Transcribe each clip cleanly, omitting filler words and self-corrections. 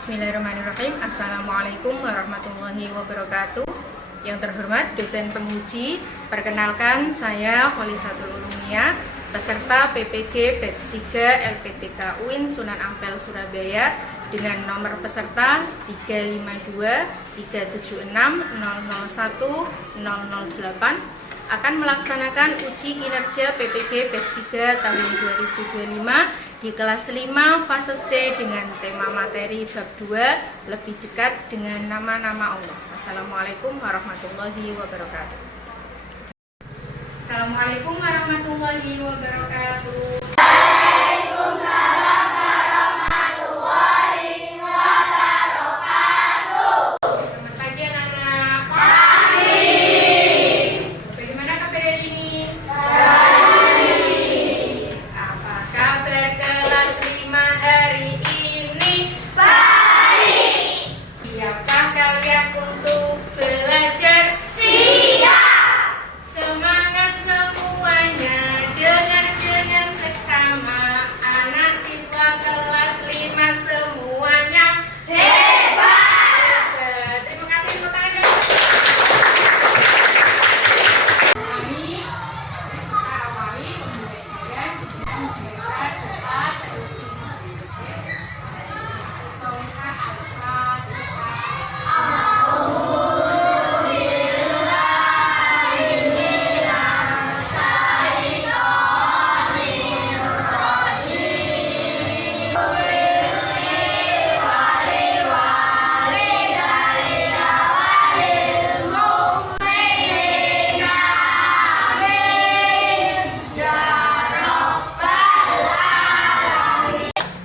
Bismillahirrahmanirrahim. Assalamualaikum warahmatullahi wabarakatuh. Yang terhormat dosen penguji, perkenalkan saya Kholisatul Ulumiyah, peserta PPG Batch 3 LPTK UIN Sunan Ampel Surabaya dengan nomor peserta 352 376 001 008 akan melaksanakan uji kinerja PPG Batch 3 tahun 2025 di kelas 5 fase C dengan tema materi bab 2 lebih dekat dengan nama-nama Allah. Wassalamualaikum warahmatullahi wabarakatuh. Assalamualaikum warahmatullahi wabarakatuh. Waalaikumsalam warahmatullahi wabarakatuh. Selamat pagi anak-anak. Pagi. Bagaimana kabar hari ini? Baik. Apa kabar kelas 5 hari ini? Baik. Siapkah kalian untuk belajar? Siap. Semangat semuanya, dengar dengan seksama. Anak siswa kelas 5 semuanya Hebat. Terima kasih tepuk tangan. Kita awali pembelajaran dengan membaca doa Bismillah Al-Fatihah.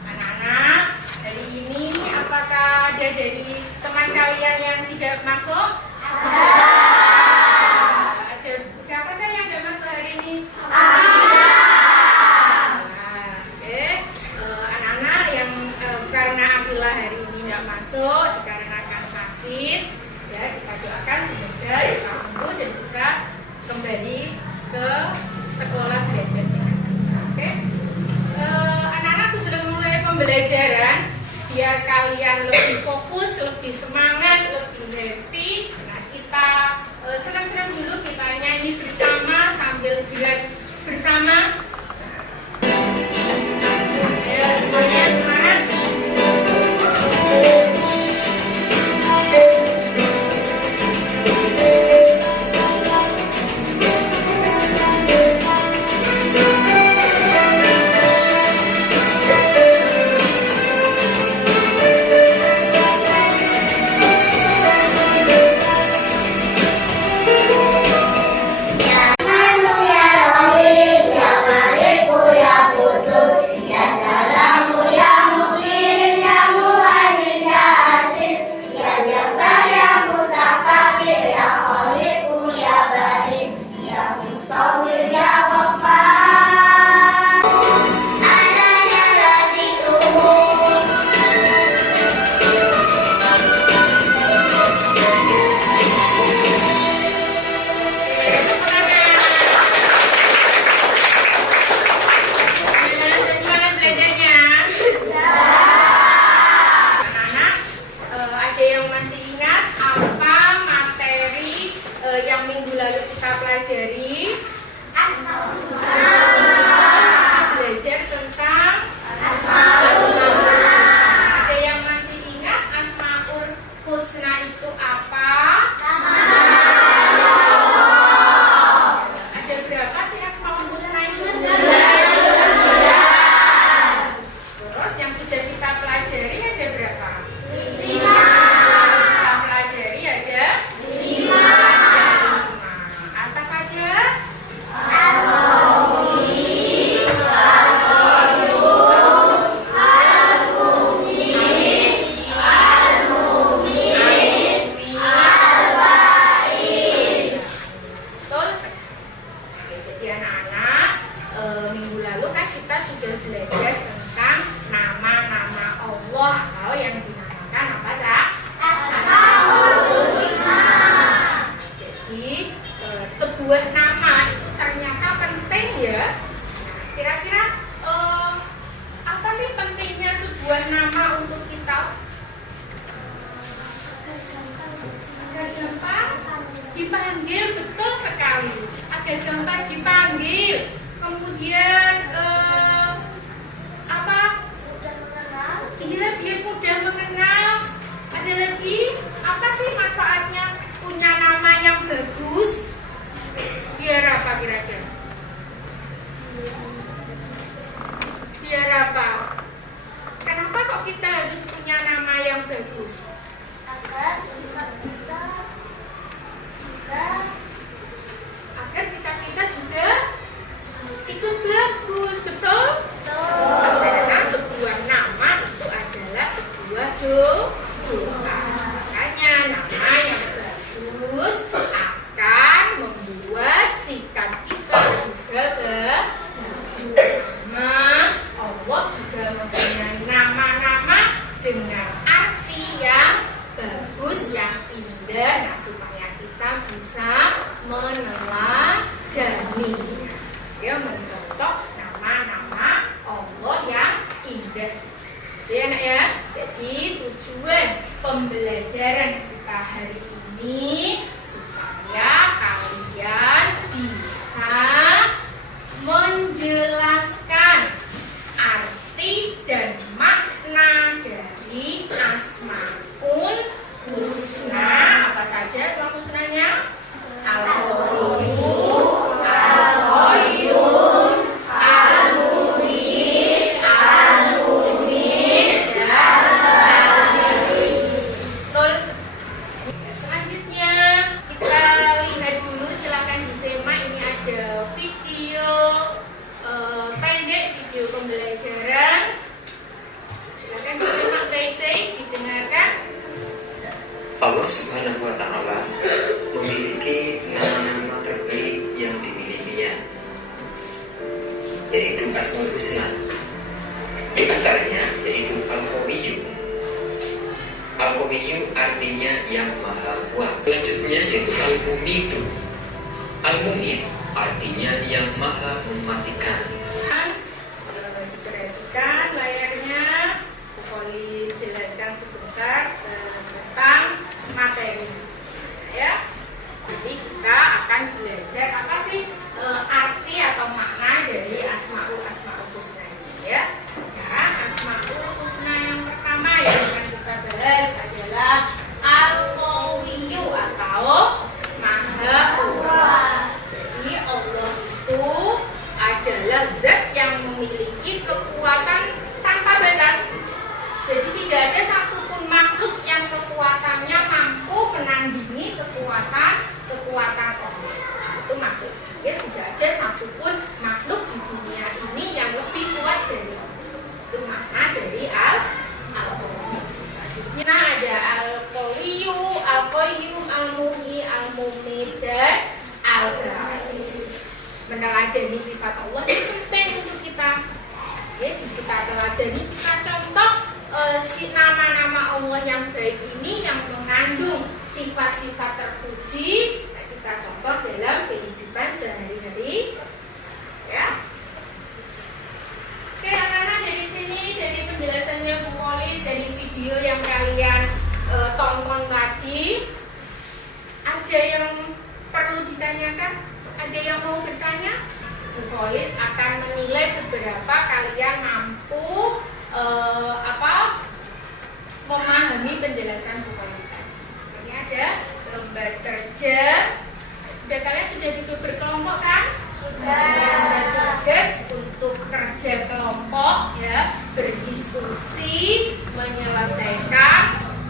Anak-anak, hari ini apakah ada dari teman kalian yang tidak masuk? Ada siapa saja yang tidak masuk hari ini? Oke. Anak-anak yang karena Abdullah hari ini tidak masuk dikarenakan sakit, ya kita doakan semoga kita sembuh dan bisa kembali ke sekolah belajar dengan kita. Oke. Anak-anak sudah mulai pembelajaran biar kalian lebih fokus, lebih semangat, lebih happy. Nah, kita senang-senang dulu, kita nyanyi bersama sambil gerak bersama. Ya, semuanya semangat. Semangat belajarnya. Anak-anak, ada yang masih ingat apa materi yang minggu lalu kita pelajari? Belajar tentang ada yang masih ingat Asmaul Husna itu apa? Ada berapa sih Asmaul Husna itu? Terus yang sudah kita pelajari ada berapa? 5. Kita pelajari ada 5. Apa saja? Betul sekali. Jadi anak-anak, minggu lalu kan kita sudah belajar tentang nama-nama bagus? Agar sikap kita juga ikut bagus, betul? Karena sebuah nama itu adalah sebuah doa. Makanya nama yang bagus akan membuat sikap kita juga bagus. Allah juga mempunyai nama-nama dengan arti yang bagus, yang indah. Nah, supaya kita bisa meneladaninya. Dia mencontoh nama-nama Allah yang indah. Ya, Nak ya. Jadi tujuan pembelajaran kita hari ini supaya kalian bisa menjelaskan arti dan makna dari Asmaul Husna. Apa saja Asmaul Husnanya? Al-Qayyum, Al-Qayyum, Al-Mubin, Al-Mubin, dan Al-Mubin. Selanjutnya kita lihat dulu, silakan disimak. Ini ada video pendek, video pembelajaran. Silakan disimak baik-baik, didengarkan. Allah Subhanahu wa Ta'ala memiliki nama-nama terbaik yang dimilikinya, yaitu Asmaul Husna. Di antaranya yaitu Al-Qawiyyu. Al-Qawiyyu artinya yang maha kuat. Selanjutnya yaitu Al-Mumitu. Al-Mumit artinya yang maha mematikan. Diperhatikan layarnya. Boleh jelaskan sebentar tentang materi ya. Jadi kita akan belajar apa sih arti atau makna dari Asmaul Husna ini ya. Asmaul Husna yang pertama yang akan kita bahas adalah Al-Qawiyyu atau Maha Kuat. Jadi Allah itu adalah zat yang memiliki kekuatan tanpa batas. Jadi tidak ada satupun makhluk yang kekuatannya mampu menandingi kekuatan Allah. Itu maksudnya. Ya, tidak ada satupun makhluk di dunia ini yang lebih kuat dari Allah. Itu makna dari Al-Qawiyyu. Nah, ada Al-Qawiyyu, Al-Qayyum, Al-Muhyi, Al-Mumit, dan Al-Ba'is. Meneladani sifat Allah itu penting untuk kita. Ya, kita teladani, kita contoh nama-nama Allah yang baik ini yang mengandung sifat-sifat terpuji. Nah, kita contoh dalam kehidupan sehari-hari ya. Oke, anak-anak, dari sini, dari penjelasannya Bu Polis, dari video yang kalian tonton tadi, ada yang perlu ditanyakan? Ada yang mau bertanya? Bu Polis akan menilai seberapa kalian mampu memahami penjelasan Bu Polis tadi. Ini ada lembar kerja. Kalian sudah duduk berkelompok kan? Sudah. Ada tugas untuk kerja kelompok ya, berdiskusi, menyelesaikan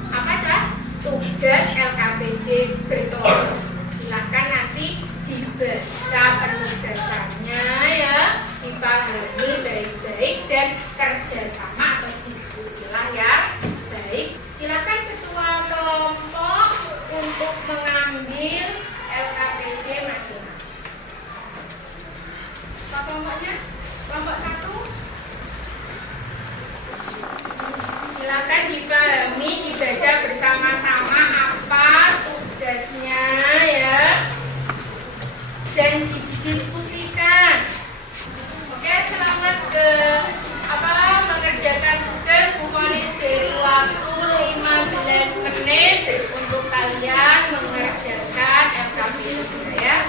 apa aja? Tugas LKPD berkelompok. Silakan nanti dibaca penugasannya ya, dipahami baik-baik dan kerjasama atau diskusilah yang baik. Silakan ketua kelompok untuk mengambil LKPD masing-masing. Apa kelompoknya? Kelompok 1. Silakan dipahami, dibaca bersama-sama apa tugasnya ya, dan didiskusikan. Oke, selamat mengerjakan tugas. Bu Polis beri waktu 15 menit untuk kalian mengerjakan LKPD ya.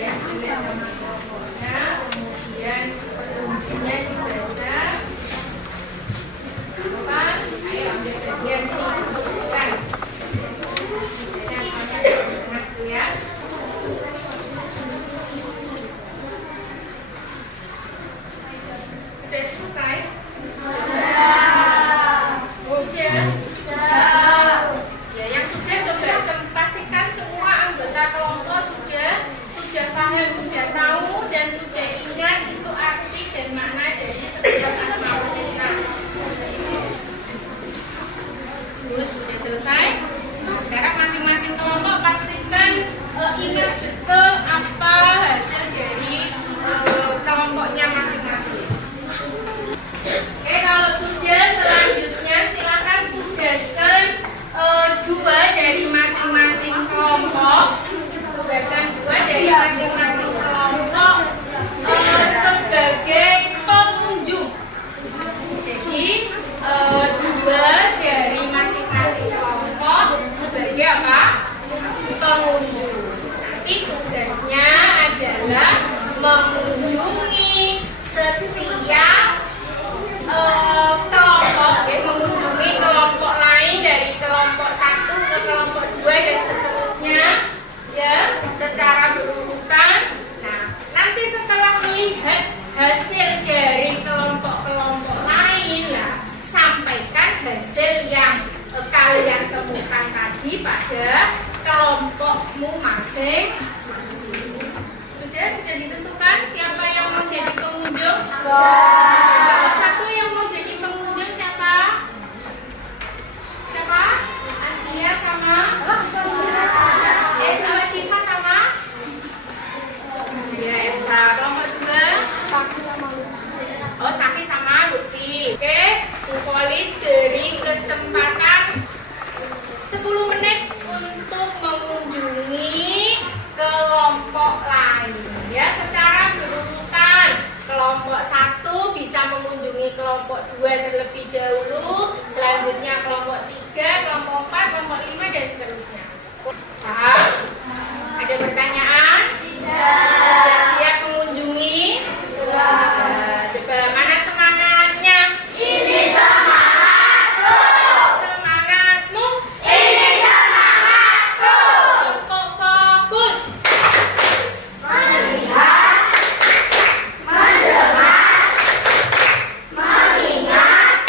Ya, tulis nama kelompoknya, kemudian petunjuknya dibaca. Ayo ambil bagian sini, bukan. Ya. Sudah selesai? Sudah. kembali pada kelompokmu masing-masing. Sudah ditentukan siapa yang mau jadi pengunjung? Kelompok 1 yang mau jadi pengunjung siapa? Siapa? Aslia sama? Sama Syifa sama? Ya, Elsa. Kelompok 2? Oh, Safi sama Lutfi. Oke, Bu Polis beri kesempatan 10 menit untuk mengunjungi kelompok lain. Ya, secara berurutan. Kelompok 1 bisa mengunjungi kelompok 2 terlebih dahulu, selanjutnya kelompok 3, kelompok 4, kelompok 5 dan seterusnya. Paham? Ada pertanyaan? Sudah siap mengunjungi? Coba mana semangatnya? Ini semangatku. Semangatmu? Ini semangatku. Fokus. Melihat, mendengar, mengingat,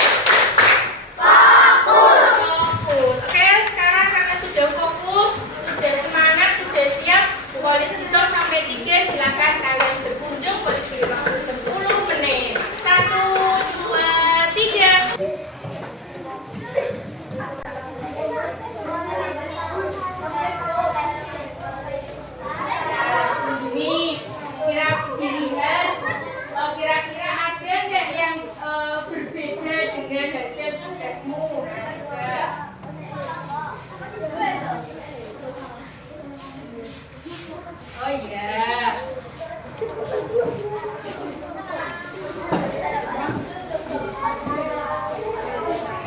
fokus. Fokus. Oke, sekarang karena sudah fokus, sudah semangat, sudah siap, Polis hitung sampai 3, silakan kalian berkunjung. Polis beri waktu 10 menit. 1, 2, 3. Kunjungi, kira-kira ada nggak yang berbeda dengan hasil tugasmu? Ada. Oh iya.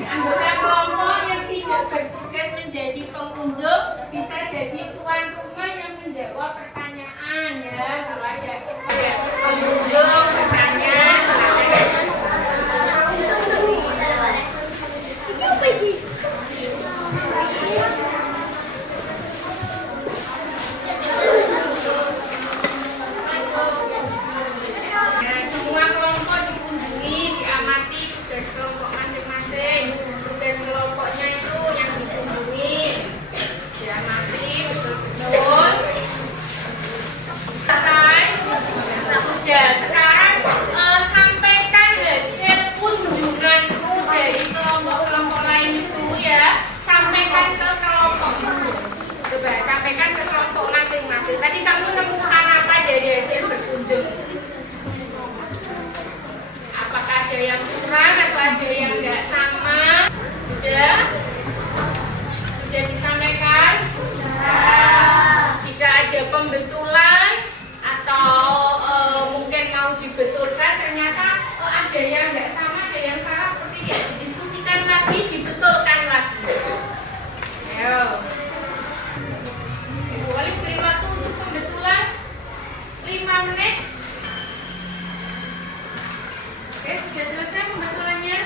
Anggota kelompok yang tidak bertugas menjadi pengunjung bisa jadi tuan rumah yang menjawab pertanyaan ya. Kalau ada pengunjung bertanya, semua kelompok dikunjungi, diamati tugas kelompok masing-masing. Tugas kelompoknya itu yang dikunjungi, diamati betul-betul. Selesai? Sudah. Sekarang sampaikan hasil kunjunganmu dari kelompok-kelompok lain itu ya. Sampaikan ke kelompokmu. Coba sampaikan ke kelompok masing-masing. Tadi kamu nemukan apa dari hasil berkunjung? Apakah ada yang kurang atau ada yang nggak sama? Sudah? Sudah disampaikan? Jika ada pembetulan atau mungkin mau dibetulkan, ternyata ada yang nggak sama, ada yang salah, seperti ini, didiskusikan lagi, dibetulkan lagi. Ayo. Ibu Walis beri waktu untuk pembetulan 5 menit. Oke, sudah selesai pembetulannya?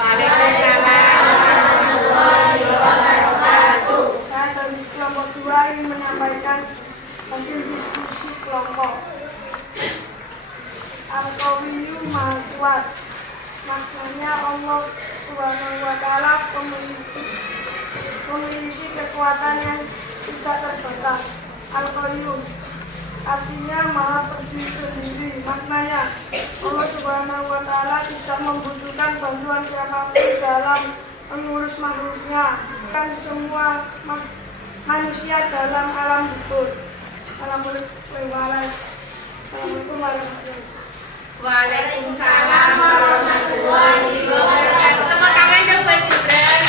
Waalaikumsalam warahmatullahi wabarakatuh. Saya dari kelompok 2 ingin menyampaikan hasil diskusi kelompok. Al-Qawiyyu Maha Kuat. Maknanya Allah Subhanahu wa Ta'ala memiliki kekuatan yang tidak terbatas. Al-Qayyum artinya Maha berdiri sendiri. Maknanya Allah Subhanahu wa Ta'ala tidak membutuhkan bantuan siapapun dalam mengurus makhluknya, kan semua manusia dalam alam hidup. Assalamualaikum warahmatullahi wabarakatuh. Waalaikumsalam warahmatullahi wabarakatuh. Tepuk tangan dong buat Gibran.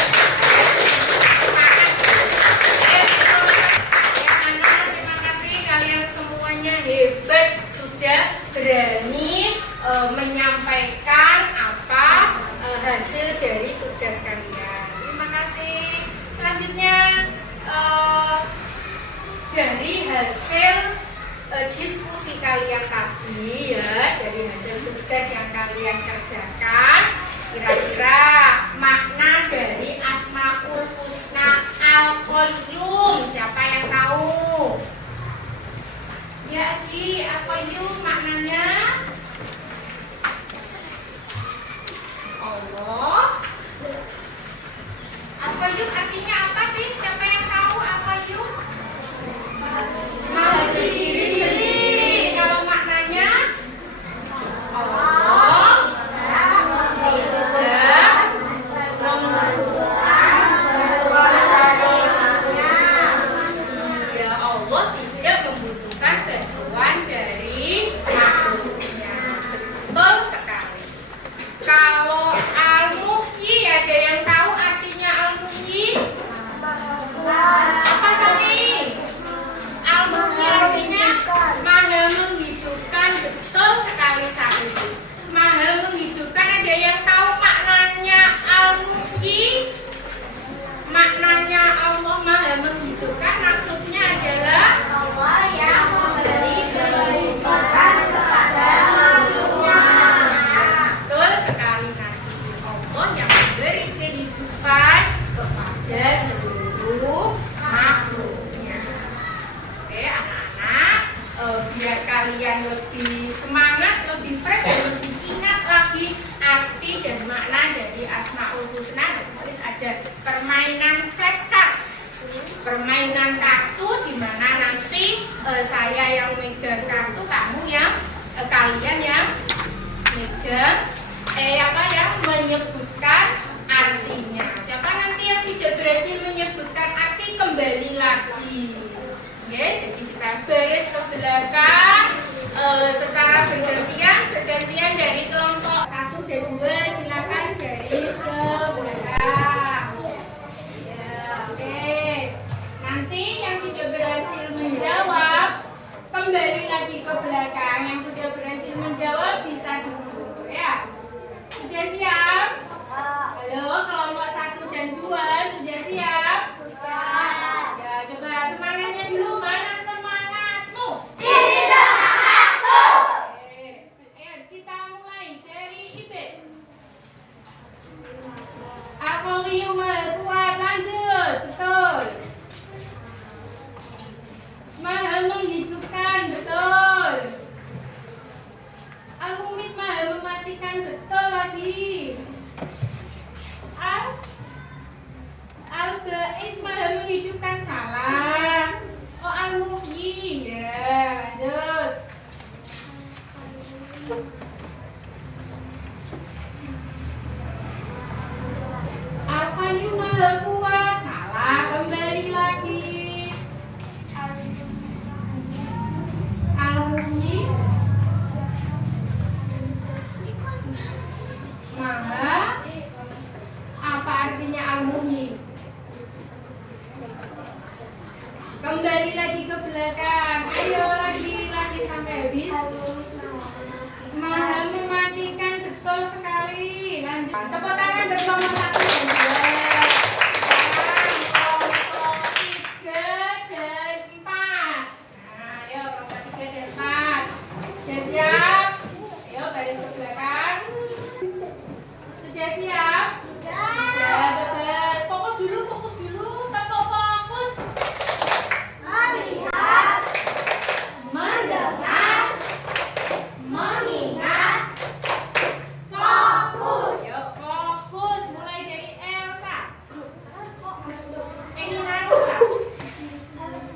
Terima kasih kalian semuanya hebat, sudah berani menyampaikan apa hasil dari tugas kalian. Terima kasih. Selanjutnya dari hasil diskusi kalian tadi ya, dari hasil tugas yang kalian kerjakan, kira-kira makna dari Asmaul Husna Al-Qayyum siapa yang tahu? Ya Ci, Al-Qayyum maknanya Allah. Al-Qayyum artinya apa sih? Siapa yang tahu Al-Qayyum? Maha berdiri sendiri. Kalau maknanya Allah tidak membutuhkan bantuannya. Ya Allah tidak membutuhkan bantuan dari makhluknya. Betul sekali. Kalau Al-Muhyi, ada yang tahu artinya Al-Muhyi? Apa Sani? Al-Muhyi artinya Maha menghidupkan. Betul sekali Sani. Maha menghidupkan. Ada yang tahu maknanya Al-Muhyi? Maknanya Allah Maha menghidupkan maksudnya adalah Allah yang memberi kehidupan kepada makhluknya. betul sekali nanti Allah yang memberi kehidupan kepada seluruh makhluknya. Oke anak-anak, biar kalian lebih semangat, lebih fresh, dan lebih ingat lagi arti dan makna dari Asmaul Husna, dan tulis ada permainan flashcard, permainan kartu, di mana nanti saya yang megang kartu, kamu yang kalian yang megang menyebutkan artinya. Siapa nanti yang tidak berhasil menyebutkan arti kembali lagi. Oke, jadi kita baris ke belakang secara bergantian dari kelompok 1 dan 2, silakan baris ke belakang. Ya, oke. Nanti yang tidak berhasil menjawab kembali lagi ke belakang. Yang sudah berhasil menjawab bisa dulu ya. Sudah siap? Halo, kelompok 1 dan 2 sudah siap? Ya, coba semangatnya dulu. Mana semangatmu? Ini semangatku. Oke. Ayo kita mulai dari Ibe. Al-Qawiyyu Maha Kuat, lanjut. Betul. Maha menghidupkan, betul. Al-Mumit Maha mematikan, betul lagi. Al-Ba'is Maha menghidupkan, salah. Oh, Al-Muhyi, ya, lanjut. Al-Qayyum Maha Kuat, salah, kembali lagi. Al-Muhyi Maha, apa artinya Al-Muhyi? Kembali lagi ke belakang. Ayo lagi sampai habis. Maha mematikan, betul sekali. Lanjut. Tepuk tangan untuk kelompok 1 dan 2. Sudah, betul. Fokus dulu. Tetap fokus. Melihat, Mendengar, mengingat, fokus. yuk fokus. Mulai dari Elsa. Ini Narusa.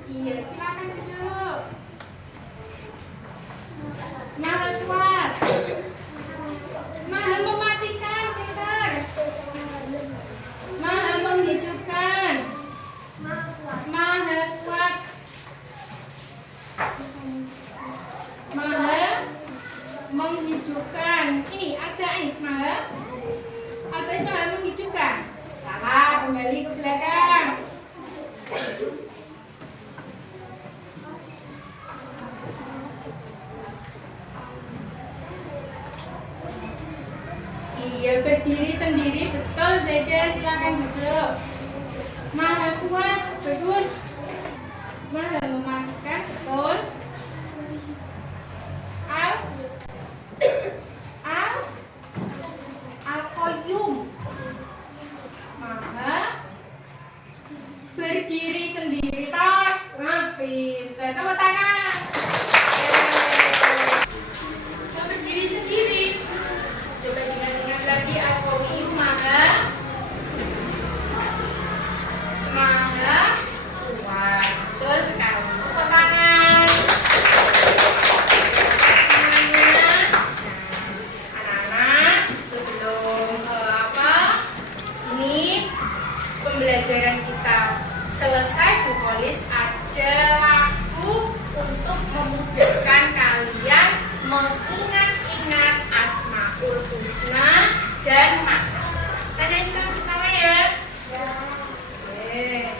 Iya, silakan duduk. Maha kuat. Maha mematikan, pintar. Maha menghidupkan. Maha kuat. Maha menghidupkan. Ini ada Ais Maha. Ada Ais Maha menghidupkan. Salah, kembali ke belakang. Iya, berdiri sendiri, betul Zaidan, silakan duduk. Maha kuat, bagus. Maha mematikan, betul. Al-Qayyum. Maha berdiri sendiri, tos. Nah, pintar, tepuk tangan. Yeay. Berdiri sendiri. Coba ingat-ingat lagi Al-Qayyum. Maha kuat. Betul sekali. Tepuk tangan. Semuanya. Anak-anak, sebelum ini pembelajaran kita selesai, Bu Polis, ada waktu untuk memudahkan kalian mengingat-ingat Asmaul Husna dan makna. Tanyain kita bersama ya. Oke.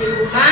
di rumah